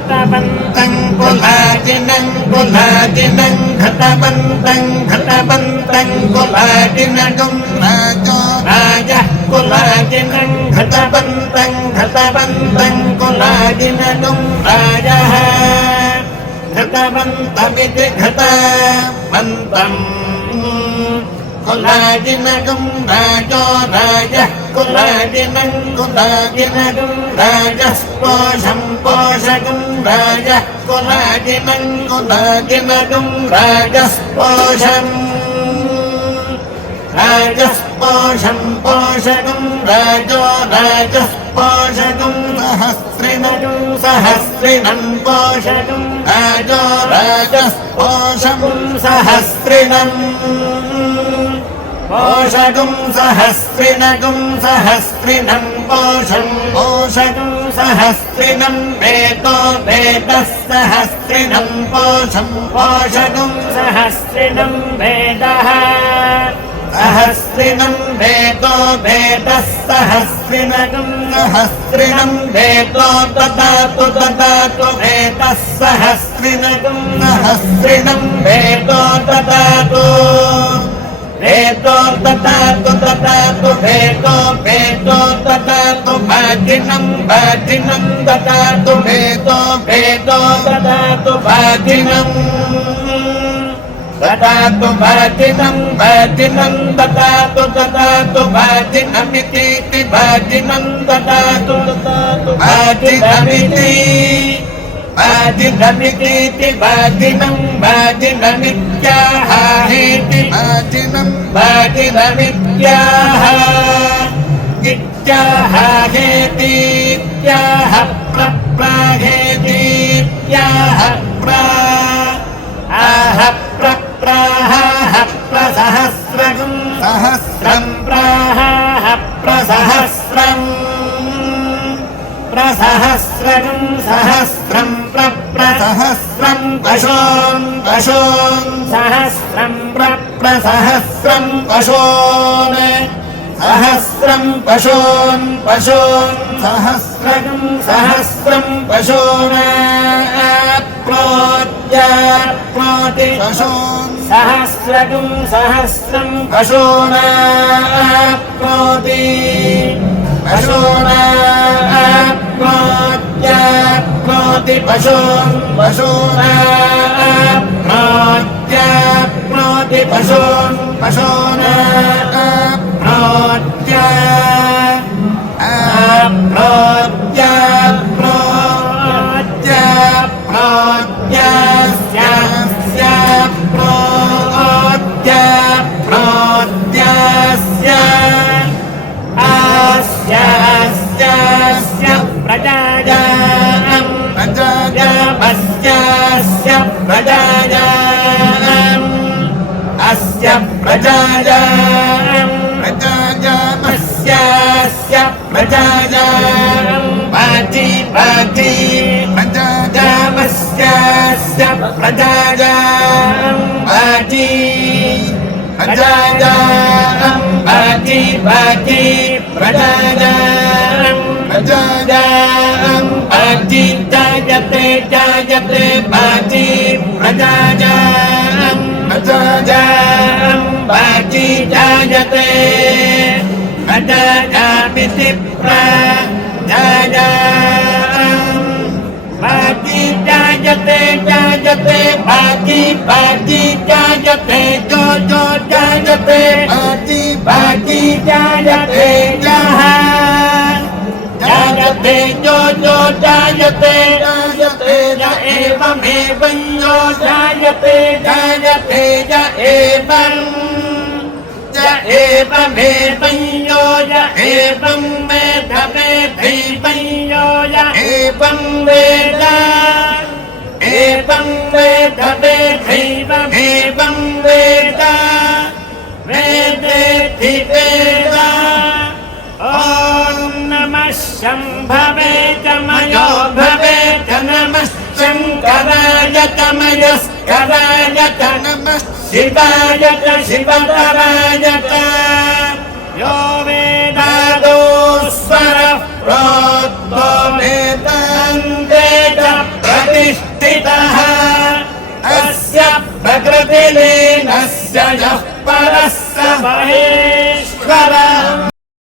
घटवन्तं कुलादिनं कुलादिनं घटवन्तं घटवन्तं कुलादिनगं राजो राजः कुलादिनं घटवन्तं घटवन्तं कुलादिनगं राजः घटवन्तमिति घटवन्तं कुलादिनगं राजो राजः कुलादिनं कुलादिनगं राजः पोषं पोषकं राजः कुलादिनं कुलादिनगं राजः पोषम् राजः पोषं पोषकं राजो राजः पोषकं सहस्रिणं सहस्रिणं पोषकं राजो राजः पोषं सहस्रिणम् पोषकं सहस्रिणगं सहस्रिणं पोषं पोषकं सहस्रिणं वेदो वेदः सहस्रिणं पोषं पोषकं सहस्रिणं वेदः सहस्रिणं वेदो वेदः सहस्रिणगं सहस्रिणं वेदो ददातु ददातु वेदः सहस्रिणगं सहस्रिणं वेदो ददातु वेदो ददातु ददातु वेदो वेदो ददातु भागिनं भागिनं ददातु वेदो वेदो ददातु भागिनं ददातु भागिनं भागिनं ददातु ददातु भागिनमिति भागिनं ददातु ददातु भागिनमिति भागिनमिति भागिनं भागिनमित्याह हेति भागिनं भागिनमित्याह इत्याह हेति इत्याह प्रप्राहेतीत्याह प्रा आह प्रप्राह प्रसहस्रं सहस्रं प्राह प्रसहस्रम् प्रसहस्रं सहस्रं प्रसहस्रं पशून् पशून् सहस्रं प्रसहस्रं पशून् सहस्रं पशून् पशून् सहस्रं सहस्रं पशून् प्रोति पशून् सहस्रं सहस्रं पशून् प्रोति पशून् प्रोति पशून् पशून् प्रोति पशून् पशून् प्रोत्य बाजी बाजी प्रजामस्यास्य प्रजायां बाजी प्रजायां बाजी बाजी प्रजायां बाजी जायते जायते बाजी प्रजायां बाजी जायते प्रजायामिति प्रजायां बाजी जायते जायते बाजी बाजी जायते जो जो जायते बाजी बाजी जायते जायते जो जो जायते जायते ज एवमेवं यो जायते जायते ज एवमेवं यो य एवं वेद वेदैवं यो य एवं वेद वेदैवमेवं वेद वेदेति वेद ॐ नमः शम्भवे च मयो भवे च नमः शङ्कराय च मयस्कराय च नमः शिवाय च शिवतराय च यो वेदादो स्वरः प्रोक्तो वेदान्ते च स्थितः अस्य प्रकृतिलीनस्य यः परः